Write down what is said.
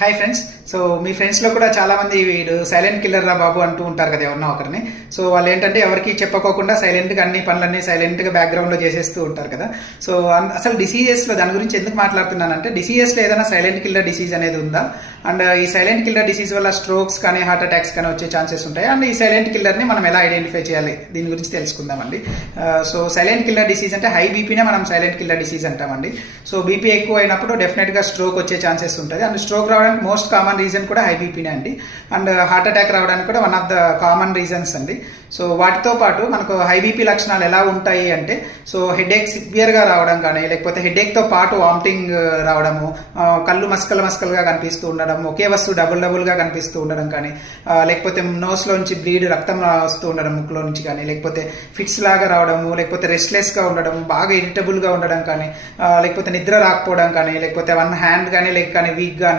Hi friends. So మీ ఫ్రెండ్స్లో కూడా చాలా మంది వీడు సైలెంట్ కిల్లర్ రా బాబు అంటూ ఉంటారు కదా ఎవరినో ఒకరిని. సో వాళ్ళు ఏంటంటే ఎవరికి చెప్పకోకుండా సైలెంట్గా అన్ని పనులన్నీ సైలెంట్గా బ్యాక్గ్రౌండ్లో చేసేస్తూ ఉంటారు కదా. సో అసలు డిసీజెస్లో దాని గురించి ఎందుకు మాట్లాడుతున్నానంటే, డిసీజెస్లో ఏదైనా సైలెంట్ కిల్లర్ డిసీజ్ అనేది ఉందా, అండ్ ఈ సైలెంట్ కిల్లర్ డిసీజ్ వల్ల స్ట్రోక్స్ కానీ హార్ట్ అటాక్స్ కానీ వచ్చే ఛాన్సెస్ ఉంటాయి. అండ్ ఈ సైలెంట్ కిల్లర్ని మనం ఎలా ఐడెంటిఫై చేయాలి, దీని గురించి తెలుసుకుందామండి. సో సైలెంట్ కిల్లర్ డిసీజ్ అంటే హై బీపీనే మనం సైలెంట్ కిల్లర్ డిసీజ్ అంటామండి. సో బీపీ ఎక్కువ అయినప్పుడు డెఫినెట్గా స్ట్రోక్ వచ్చే ఛాన్సెస్ ఉంటుంది. అండ్ స్ట్రోక్ రావడానికి మోస్ట్ కామన్ రీజన్ కూడా హై బీపీనే అండి. అండ్ హార్ట్ అటాక్ రావడానికి కూడా one of the common reasons అండి. సో వాటితో పాటు మనకు హై బీపీ లక్షణాలు ఎలా ఉంటాయి అంటే, సో హెడేక్ సివియర్గా రావడం కానీ, లేకపోతే హెడేక్తో పాటు వామిటింగ్ రావడము, కళ్ళు మస్కలుగా కనిపిస్తూ ఉండడం, ఒకే వస్తువు డబుల్గా కనిపిస్తూ ఉండడం కానీ, లేకపోతే నోస్లో నుంచి రక్తం వస్తూ ఉండడం ముక్కులో నుంచి కానీ, లేకపోతే ఫిట్స్ లాగా రావడము, లేకపోతే రెస్ట్లెస్గా ఉండడం, బాగా ఇరిటబుల్గా ఉండడం కానీ, లేకపోతే నిద్ర రాకపోవడం కానీ, లేకపోతే వన్ హ్యాండ్ కానీ లెగ్ కానీ వీక్గా